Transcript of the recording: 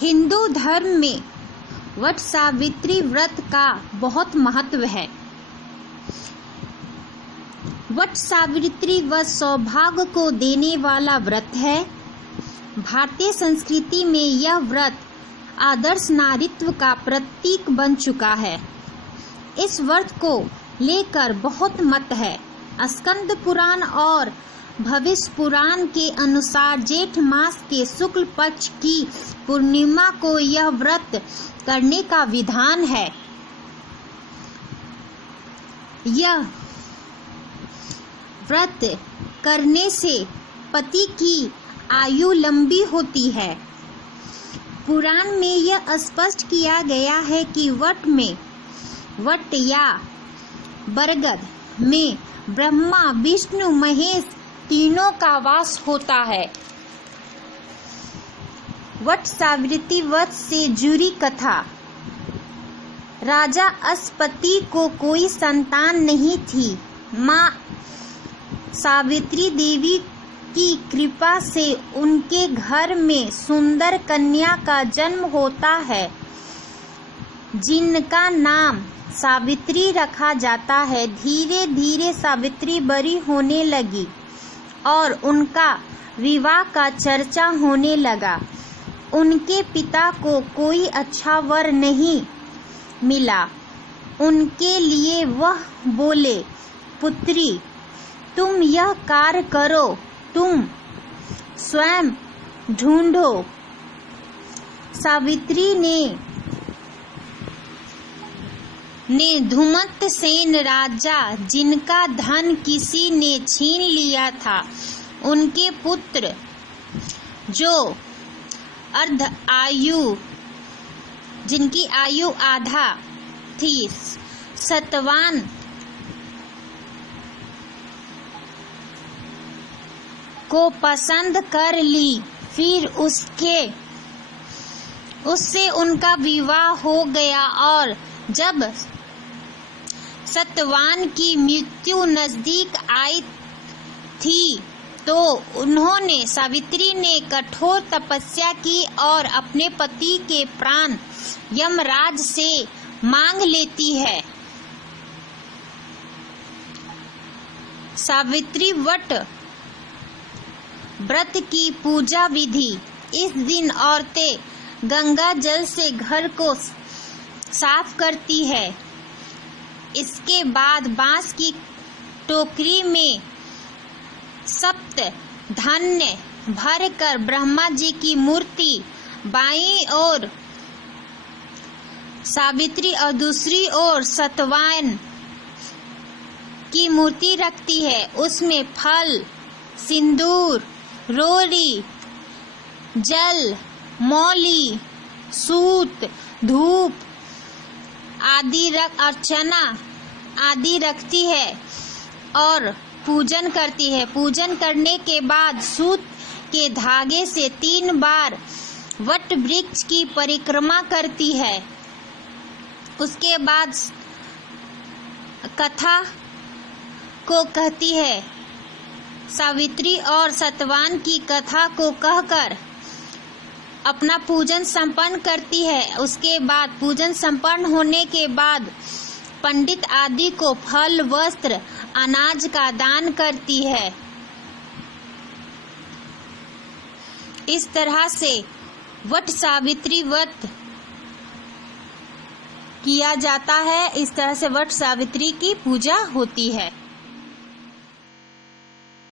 हिंदू धर्म में वट सावित्री व्रत का बहुत महत्व है। वट सावित्री व्रत सौभाग्य को देने वाला व्रत है। भारतीय संस्कृति में यह व्रत आदर्श नारीत्व का प्रतीक बन चुका है। इस व्रत को लेकर बहुत मत है। स्कंद पुराण और भविष्य पुराण के अनुसार जेठ मास के शुक्ल पक्ष की पूर्णिमा को यह व्रत करने का विधान है। यह व्रत करने से पति की आयु लंबी होती है। पुराण में यह स्पष्ट किया गया है कि वट या बरगद में ब्रह्मा विष्णु महेश तीनों का वास होता है। वट सावित्री व्रत से जुड़ी कथा। राजा अस्पति को कोई संतान नहीं थी। माँ सावित्री देवी की कृपा से उनके घर में सुंदर कन्या का जन्म होता है, जिनका नाम सावित्री रखा जाता है। धीरे धीरे सावित्री बड़ी होने लगी और उनका विवाह का चर्चा होने लगा। उनके पिता को कोई अच्छा वर नहीं मिला। उनके लिए वह बोले, पुत्री, तुम यह कार्य करो, तुम स्वयं ढूंढो। सावित्री ने धूमत सेन राजा, जिनका धन किसी ने छीन लिया था, उनके पुत्र जो अर्ध आयु, जिनकी आयु आधा थी, सतवान को पसंद कर ली। फिर उससे उनका विवाह हो गया और जब सतवान की मृत्यु नजदीक आई थी तो सावित्री ने कठोर तपस्या की और अपने पति के प्राण यमराज से मांग लेती है। सावित्री व्रत की पूजा विधि। इस दिन औरतें गंगा जल से घर को साफ करती है। इसके बाद बांस की टोकरी में सप्त धान्य भरकर ब्रह्मा जी की मूर्ति बाईं ओर सावित्री और दूसरी ओर सतवान की मूर्ति रखती है। उसमें फल, सिंदूर, रोली, जल, मौली, सूत, धूप आदि अर्चना आदि रखती है और पूजन करती है। पूजन करने के बाद सूत के धागे से 3 बार वट वृक्ष की परिक्रमा करती है। उसके बाद कथा को कहती है। सावित्री और सतवान की कथा को कहकर अपना पूजन संपन्न करती है। उसके बाद पूजन संपन्न होने के बाद पंडित आदि को फल, वस्त्र, अनाज का दान करती है। इस तरह से वट सावित्री व्रत किया जाता है। इस तरह से वट सावित्री की पूजा होती है।